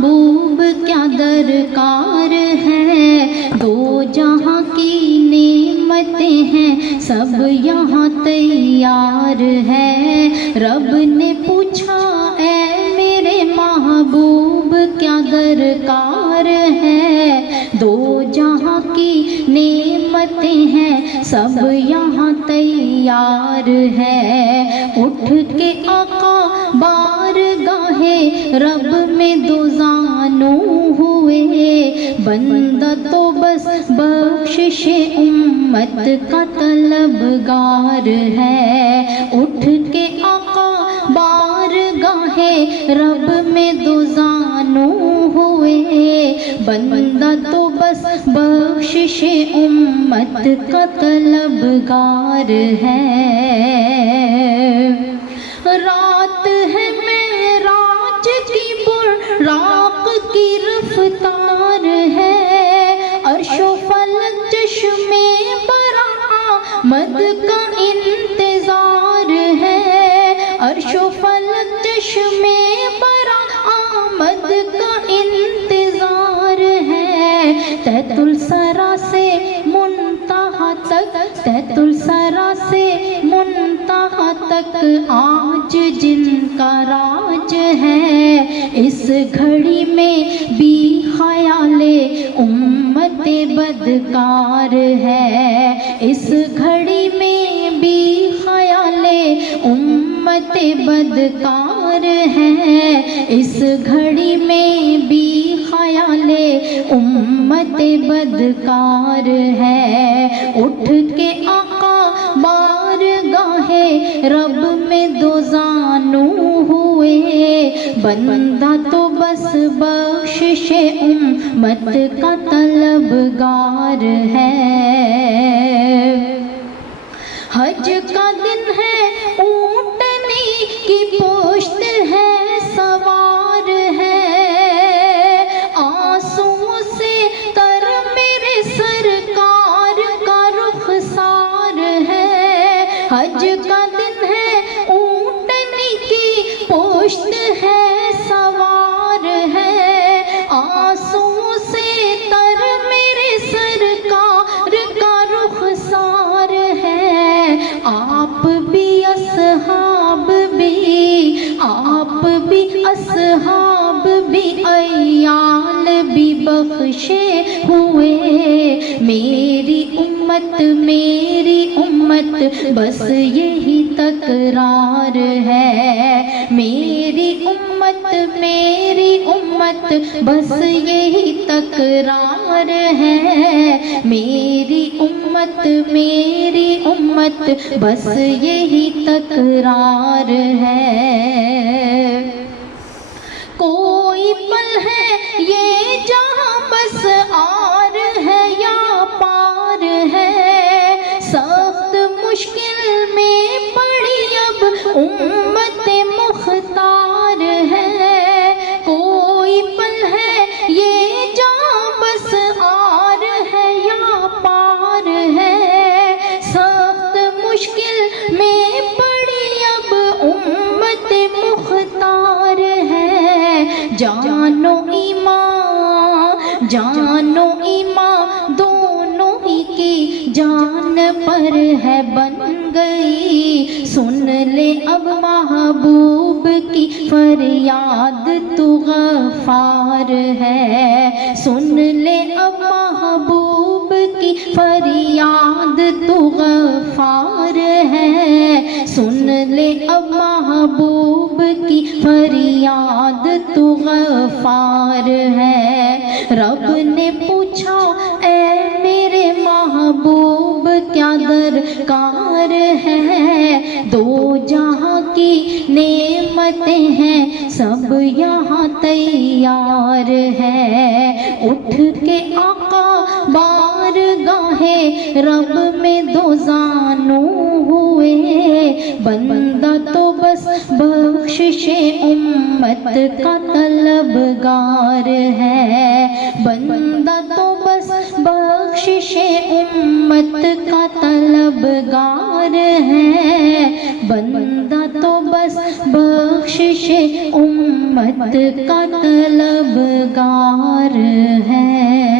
محبوب کیا درکار ہے، دو جہاں کی نعمتیں ہیں سب یہاں تیار ہے۔ رب نے پوچھا اے میرے محبوب کیا درکار ہے، دو جہاں کی نعمتیں ہیں سب یہاں تیار ہے۔ اٹھ کے آقا بارگاہ رب میں دو زانو ہوئے، بندہ تو بس بخشش امت کا طلبگار ہے۔ اٹھ کے آقا بارگاہ رب میں دو زانو ہوئے، بندہ تو بس بخشش امت کا طلبگار ہے۔ رات ہے معراج کی براق کی رفتار ہے، عرش و فلک چشمے برآمد کا انتظار ہے، عرش و فلک چشمے برآمد کا انتظار ہے۔ تحت الثری سے منتہا تک، تحت الثری سے منتہا تک آج جن کا راج ہے، اس گھڑی میں بھی خیال امت بدکار ہے، اس گھڑی میں بھی خیال امت بدکار ہے، اس گھڑی میں بھی خیال امت بدکار ہے۔ اٹھ کے آقا بارگاہ رب میں دو زانو ہوئے، بندہ تو بس بخشش امت کا طلبگار ہے۔ حج کا دن ہے اونٹنی کی پشت ہے سوار ہے، آنسوں سے تر میرے سرکار کا رخسار ہے۔ حج کا دن ہے اونٹنی کی پشت ہے سوار ہے، آنسوں سے تر میرے سرکار کا رخسار ہے۔ آپ بھی اصحاب بھی، آپ بھی اصحاب بھی، عیال بھی بخشے ہوئے، میری امت میری امت بس یہی تکرار ہے، میری امت میری امت بس یہی تکرار ہے، میری امت میری امت بس یہی تکرار ہے۔ کوئی پل ہے یہ جہاں بس آر ہے یا پار ہے، سخت مشکل میں پڑی اب امت مختار ہے۔ کوئی پل ہے یہ جہاں بس آر ہے یا پار ہے، سخت مشکل میں پڑی اب امت مختار ہے۔ جانو ایمان جانو ایمان دونوں ہی کی جان پر ہے بن گئی، سن لے اب محبوب کی فریاد تو غفار ہے، سن لے اب محبوب کی فریاد تو غفار ہے، سن لے اب محبوب کی فریاد تو غفار ہے۔ رب نے پوچھا اے میرے محبوب کیا درکار ہے، دو جہاں کی نعمتیں ہیں سب یہاں تیار ہے۔ اٹھ کے آقا بارگاہ رب میں دو زانو ہوئے، بندہ تو بس بخشش امت کا طلبگار ہے، بندہ تو بس بخشش امت کا طلبگار ہے، بندہ تو بس بخش کوشش امت کا طلبگار ہے.